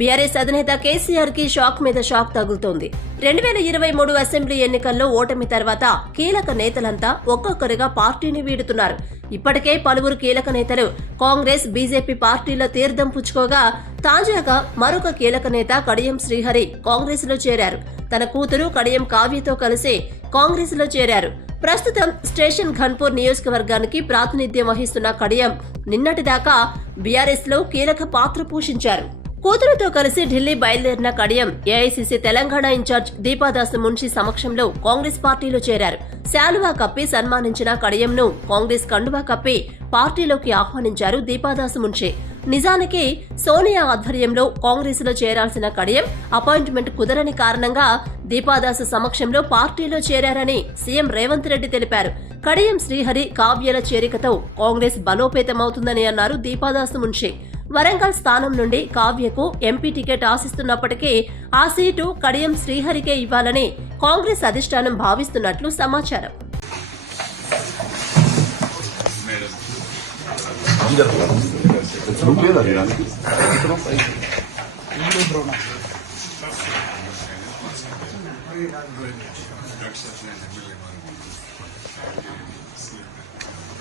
BRS అధినేత కేసీఆర్ కి shock మీద షాక్ తగులుతోంది. 2023 అసెంబ్లీ ఎన్నికల్లో ఓటమి తర్వాత కీలక నేతలంతా ఒక్కొక్కరిగా పార్టీని వీడుతున్నారు. ఇప్పటికే పలువురు కీలక నేతలు కాంగ్రెస్, బీజేపీ పార్టీలో తీర్థం పుచ్చుకోగా తాజాగా మరొక కీలక నేత కడియం శ్రీహరి కాంగ్రెస్ లో చేరారు. తన కూతురు కడియం కావ్యతో కలిసి కాంగ్రెస్ లో చేరారు. ప్రస్తుతం స్టేషన్ ఘన్పూర్ నియోజకవర్గానికి ప్రాతినిధ్యం వహిస్తున్న కడియం నిన్నటిదాకా బీఆర్ఎస్ లో కీలక పాత్ర పోషించారు. కూతురుతో కలిసి ఢిల్లీ బయలుదేరిన కడియం ఏఐసీసీ తెలంగాణ ఇన్ఛార్జ్ దీపాదాస్ మున్షి సమక్షంలో కాంగ్రెస్ పార్టీలో చేరారు. శాలువా కప్పి సన్మానించిన కడియంను కాంగ్రెస్ కండువా కప్పి పార్టీలోకి ఆహ్వానించారు దీపాదాస్ మున్షి. నిజానికి సోనియా ఆధ్వర్యంలో కాంగ్రెస్ లో చేరాల్సిన కడియం అపాయింట్మెంట్ కుదరని కారణంగా దీపాదాస్ సమక్షంలో పార్టీలో చేరారని సీఎం రేవంత్ రెడ్డి తెలిపారు. కడియం శ్రీహరి, కావ్యల చేరికతో కాంగ్రెస్ బలోపేతమవుతుందని అన్నారు దీపాదాస్ మున్షి. వరంగల్ స్థానం నుండి కావ్యకు ఎంపీ టికెట్ ఆశిస్తున్నప్పటికీ ఆ సీటు కడియం శ్రీహరికే ఇవ్వాలని కాంగ్రెస్ అధిష్టానం భావిస్తున్నట్లు సమాచారం.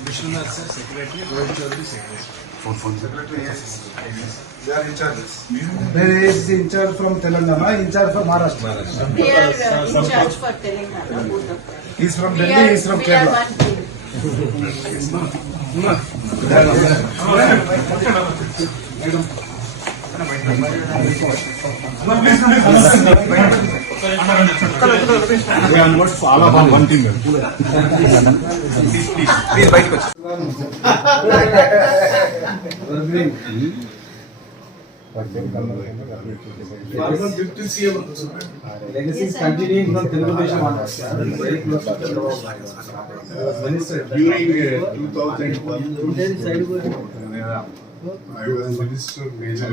Vishwanath sir, secretary, Rohit Chaudhary, secretary. Phone secretary, yes. They are in charges. There is in charge from Telangana, in charge from Maharashtra. We are in charge for Telangana, both of them. He's from Delhi, he's from We are Kerala. one team. We are not all of one team. Please, bite coach. Legacy is continuing from Telugu Desam onwards. During 2001, I was minister major.